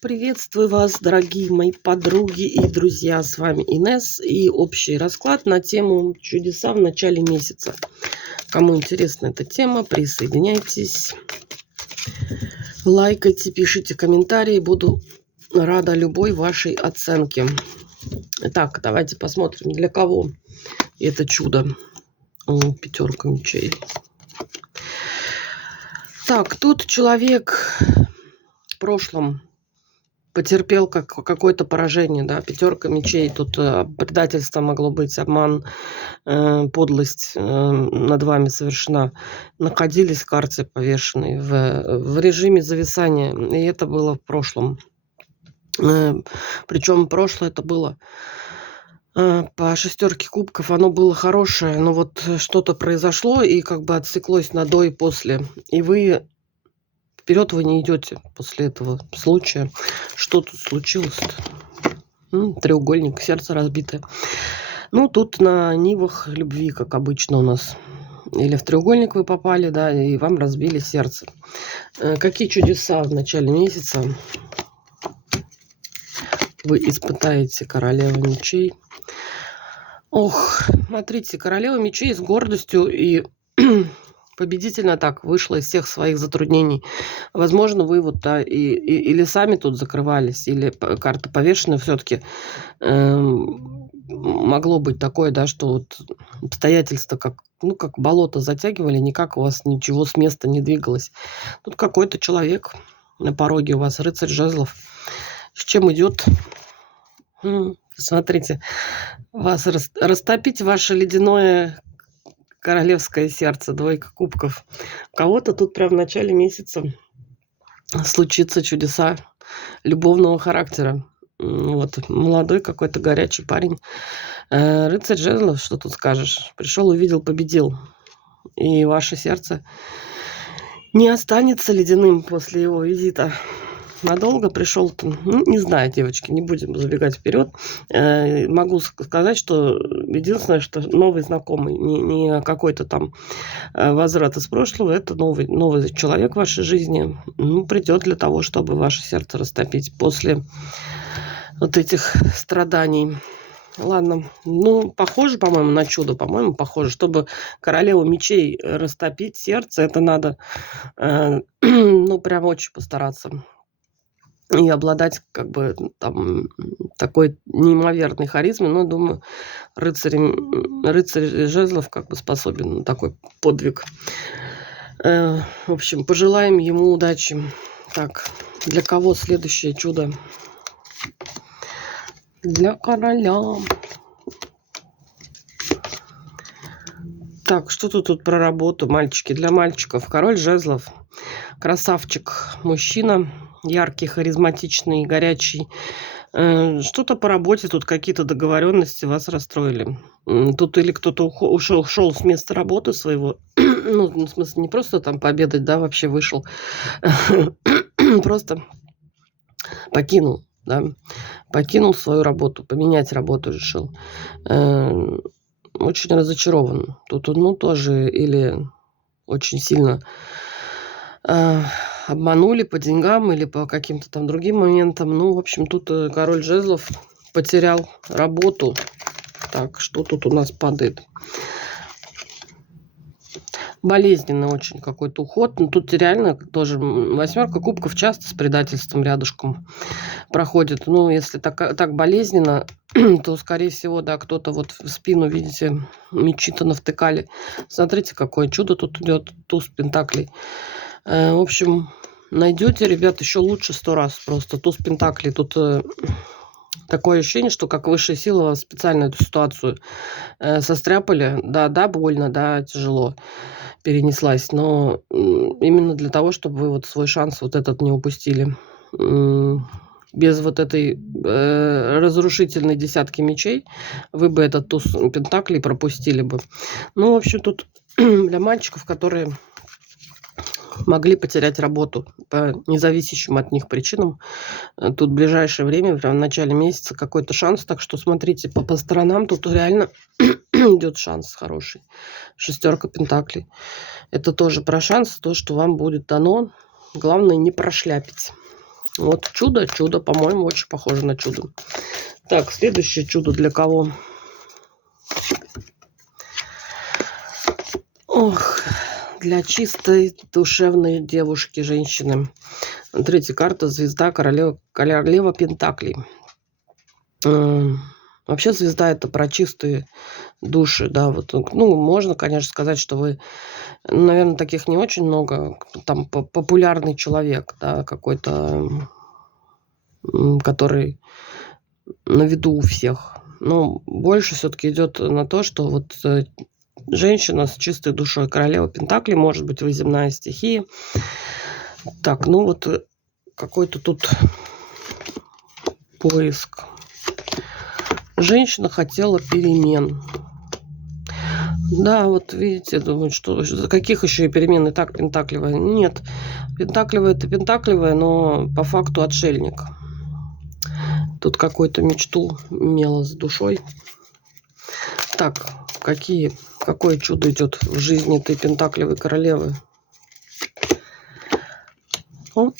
Приветствую вас, дорогие мои подруги и друзья. С вами Инесс и общий расклад на тему чудеса в начале месяца. Кому интересна эта тема, присоединяйтесь, лайкайте, пишите комментарии. Буду рада любой вашей оценке. Итак, давайте посмотрим, для кого это чудо. Пятерка мечей. Так, тут человек в прошлом потерпел какое-то поражение, да, пятерка мечей, тут предательство могло быть, обман, подлость над вами совершена. Находились в карте повешенной в режиме зависания, и это было в прошлом. Причем прошлое это было по шестерке кубков, оно было хорошее, но вот что-то произошло и как бы отсеклось на до и после, и вы вперед вы не идете после этого случая. Что тут случилось-то? Треугольник, сердце разбитое. Ну, тут на нивах любви, как обычно у нас. Или в треугольник вы попали, да, и вам разбили сердце. Какие чудеса в начале месяца вы испытаете, королева мечей? Ох, смотрите, королева мечей с гордостью и победительно так вышла из всех своих затруднений. Возможно, вы вот да, или сами тут закрывались, или карта повешенная все-таки. Могло быть такое, да, что вот обстоятельства как болото затягивали, никак у вас ничего с места не двигалось. Тут какой-то человек на пороге у вас, рыцарь жезлов. С чем идет? Смотрите, вас растопить ваше ледяное королевское сердце, двойка кубков. У кого-то тут прям в начале месяца случится чудеса любовного характера. Вот, молодой какой-то горячий парень. Рыцарь жезлов, что тут скажешь? Пришел, увидел, победил. И ваше сердце не останется ледяным после его визита. Надолго пришел, не знаю, девочки, не будем забегать вперед. Могу сказать, что единственное, что новый знакомый, не какой-то там возврат из прошлого, это новый человек в вашей жизни, придет для того, чтобы ваше сердце растопить после вот этих страданий. Ладно, похоже, по-моему, на чудо, по-моему, похоже. Чтобы королеву мечей растопить сердце, это надо, прям очень постараться. И обладать, как бы, там, такой неимоверной харизмой. Думаю, рыцарь жезлов, как бы, способен на такой подвиг. В общем, пожелаем ему удачи. Так, для кого следующее чудо? Для короля. Так, что тут про работу, мальчики? Для мальчиков. Король жезлов. Красавчик. Мужчина. Яркий, харизматичный, горячий. Что-то по работе, тут какие-то договоренности вас расстроили. Тут или кто-то ушел с места работы своего. В смысле, не просто там пообедать, да, вообще вышел. Просто покинул, да. Покинул свою работу, поменять работу решил. Очень разочарован. Тут, тоже или очень сильно обманули по деньгам или по каким-то там другим моментам. В общем, тут король жезлов потерял работу. Так, что тут у нас падает? Болезненный очень какой-то уход. Тут реально тоже восьмерка кубков часто с предательством рядышком проходит. Если так болезненно, то, скорее всего, да, кто-то вот в спину, видите, мечи-то навтыкали. Смотрите, какое чудо тут идет. Туз пентаклей. В общем, найдете, ребят, еще лучше 100 раз просто. Туз пентаклей. Тут такое ощущение, что как высшая сила вас специально эту ситуацию состряпали. Да, больно, да, тяжело перенеслась, но именно для того, чтобы вы вот свой шанс вот этот не упустили. Без вот этой разрушительной десятки мечей вы бы этот туз пентаклей пропустили бы. В общем, тут для мальчиков, которые могли потерять работу по независящим от них причинам. Тут в ближайшее время, прям в начале месяца, какой-то шанс. Так что смотрите по сторонам, тут реально идет шанс хороший. Шестерка пентаклей. Это тоже про шанс, то, что вам будет дано. Главное не прошляпить. Вот чудо, чудо, по-моему, очень похоже на чудо. Так, следующее чудо для кого? Ох, для чистой душевной девушки, женщины. Третья карта, звезда, королева Пентаклей. Вообще звезда это про чистые души, да, вот, ну, можно, конечно, сказать, что вы, наверное, таких не очень много, там популярный человек, да, какой-то, который на виду у всех. Но больше все-таки идет на то, что вот женщина с чистой душой, королева Пентаклей, может быть, вы земная стихия. Так, ну вот какой-то тут поиск. Женщина хотела перемен. Да, вот видите, думают, что каких еще и перемен, и так пентакливая. Нет, пентакливая это пентакливая, но по факту отшельник. Тут какую-то мечту имела с душой. Так, какое чудо идет в жизни этой пентакливой королевы? Вот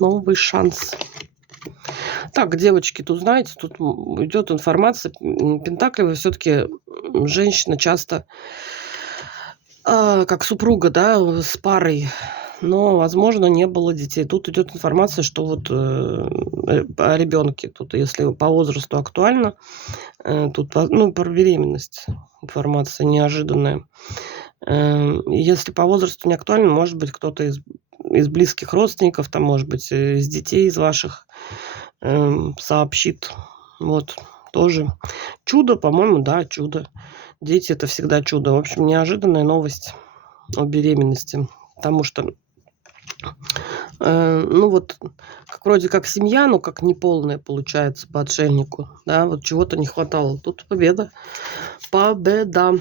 новый шанс. Так, девочки, тут, знаете, тут идет информация. Пентакливая все-таки женщина часто как супруга, да, с парой. Но, возможно, не было детей. Тут идет информация, что вот о ребенке. Тут, если по возрасту актуально, тут, ну, про беременность информация неожиданная. Если по возрасту не актуально, может быть, кто-то из близких родственников, там, может быть, из детей, из ваших, сообщит. Вот, тоже. Чудо, по-моему, да, чудо. Дети это всегда чудо. В общем, неожиданная новость о беременности. Потому что, ну вот, как вроде как семья, но как неполная получается по отшельнику. Да, вот чего-то не хватало. Тут победа. Победа.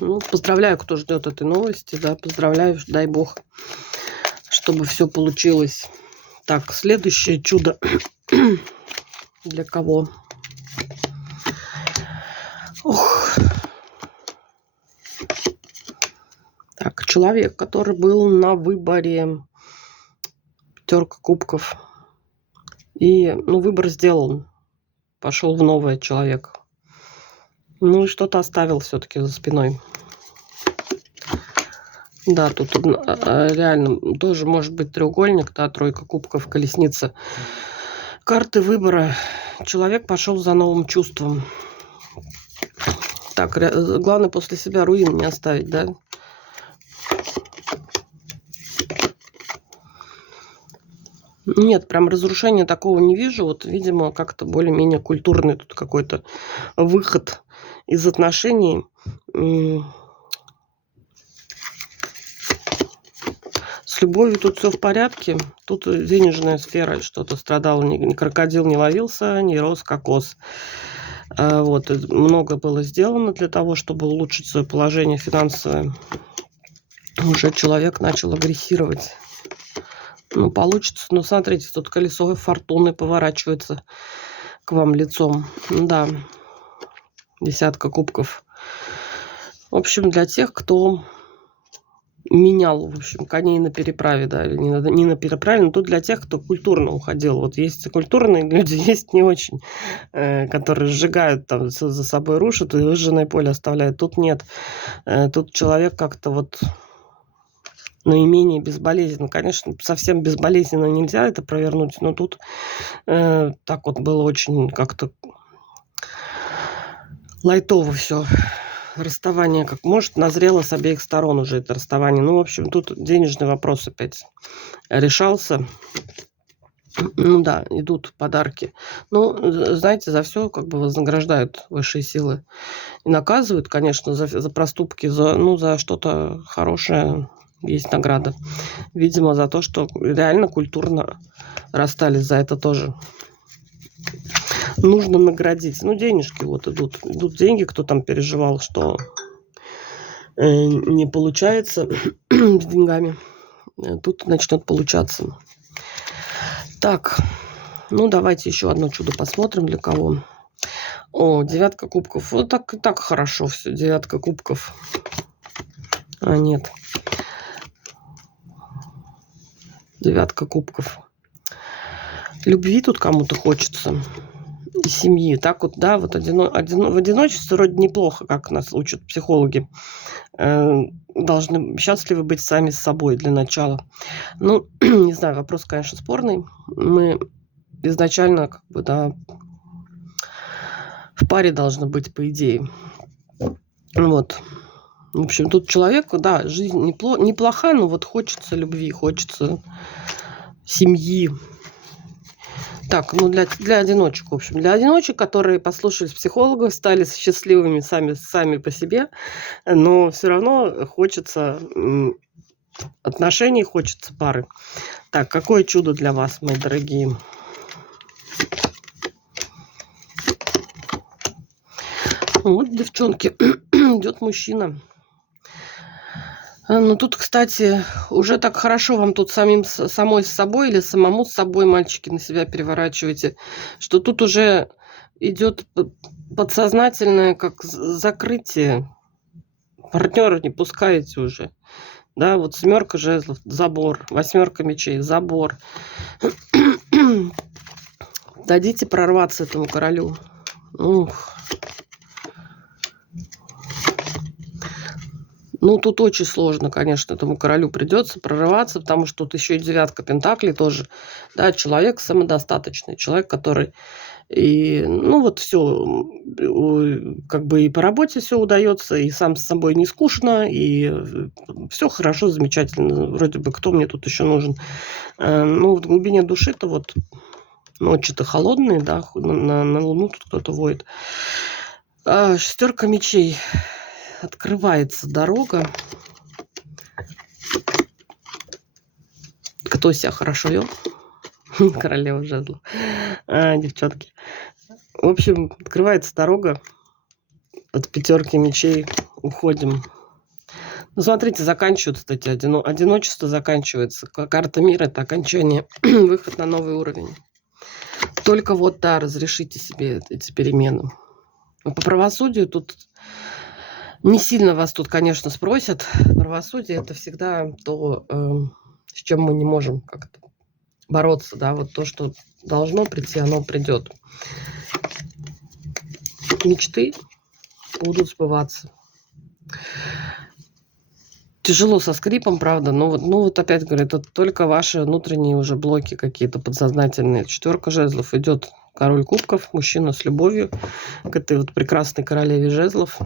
Ну, поздравляю, кто ждет этой новости. Да, поздравляю, дай бог, чтобы все получилось. Так, следующее чудо. Для кого? Ох. Так, человек, который был на выборе, пятерка кубков. И, ну, выбор сделан. Пошел в новое человек. Ну, и что-то оставил все-таки за спиной. Да, тут реально тоже может быть треугольник, да, тройка кубков, колесница. Карты выбора. Человек пошел за новым чувством. Так, главное после себя руин не оставить, да? Нет, прям разрушения такого не вижу. Вот, видимо, как-то более-менее культурный тут какой-то выход из отношений. С любовью тут все в порядке. Тут денежная сфера что-то страдала. Ни крокодил не ловился, не рос кокос. Вот, много было сделано для того, чтобы улучшить свое положение финансовое. Уже человек начал агрессировать. Ну, получится. Ну, смотрите, тут колесо фортуны поворачивается к вам лицом. Да. Десятка кубков. В общем, для тех, кто менял, в общем, коней на переправе, да, или не на переправе, но тут для тех, кто культурно уходил. Вот есть культурные люди, есть не очень, которые сжигают там, за собой рушат и выжженное поле оставляют. Тут нет. Тут человек как-то вот наименее безболезненно. Конечно, совсем безболезненно нельзя это провернуть, но тут так вот было очень как-то лайтово все. Расставание, как может, назрело с обеих сторон уже это расставание. Ну, в общем, тут денежный вопрос опять решался. Ну да, идут подарки. Ну, знаете, за все как бы вознаграждают высшие силы. И наказывают, конечно, за проступки, за что-то хорошее есть награда. Видимо, за то, что реально культурно расстались, за это тоже нужно наградить. Ну, денежки вот идут. Идут деньги, кто там переживал, что не получается с деньгами. Тут начнет получаться. Так, ну давайте еще одно чудо посмотрим для кого. О, девятка кубков. Вот так хорошо все. Девятка кубков. А, нет. Девятка кубков. Любви тут кому-то хочется. И семьи. Так вот, да, вот в одиночестве вроде неплохо, как нас учат психологи. Должны счастливы быть сами с собой для начала. Ну, не знаю, вопрос, конечно, спорный. Мы изначально, как бы, да, в паре должны быть, по идее. Вот. В общем, тут человеку, да, жизнь неплоха, но вот хочется любви, хочется семьи. Так, ну для одиночек, в общем. Для одиночек, которые послушались психологов, стали счастливыми сами по себе, но все равно хочется отношений, хочется пары. Так, какое чудо для вас, мои дорогие? Вот, девчонки, идет мужчина. Ну, тут, кстати, уже так хорошо вам тут самой с собой или самому с собой, мальчики, на себя переворачиваете, что тут уже идет подсознательное как закрытие. Партнера не пускаете уже. Да, вот 7 жезлов, забор, 8 мечей, забор. Дадите прорваться этому королю. Ух. Ну, тут очень сложно, конечно, этому королю придется прорываться, потому что тут еще и 9 пентаклей тоже. Да, человек самодостаточный, человек, который и, ну, вот все, как бы и по работе все удается, и сам с собой не скучно, и все хорошо, замечательно. Вроде бы, кто мне тут еще нужен? Ну, в глубине души-то вот ночи-то холодные, да, на Луну тут кто-то воет. 6 мечей. Открывается дорога. Кто себя хорошо вел? Королева жезлов. Девчонки. В общем, открывается дорога. От 5 мечей уходим. Ну, смотрите, заканчивается, кстати, одиночество заканчивается. Карта мира – это окончание, выход на новый уровень. Только вот, да, разрешите себе эти перемены. Но по правосудию тут не сильно вас тут, конечно, спросят. Правосудие – это всегда то, с чем мы не можем как-то бороться, да, вот то, что должно прийти, оно придет. Мечты будут сбываться. Тяжело со скрипом, правда, но вот опять говорю, это только ваши внутренние уже блоки какие-то подсознательные. 4 жезлов, идет король кубков, мужчина с любовью к этой вот прекрасной королеве жезлов.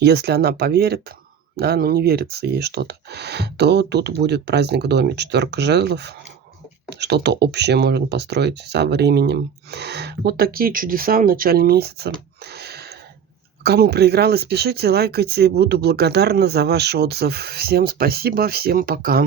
Если она поверит, да, ну не верится ей что-то, то тут будет праздник в доме. 4 жезлов, что-то общее можно построить со временем. Вот такие чудеса в начале месяца. Кому проигралось, пишите, лайкайте. Буду благодарна за ваш отзыв. Всем спасибо, всем пока.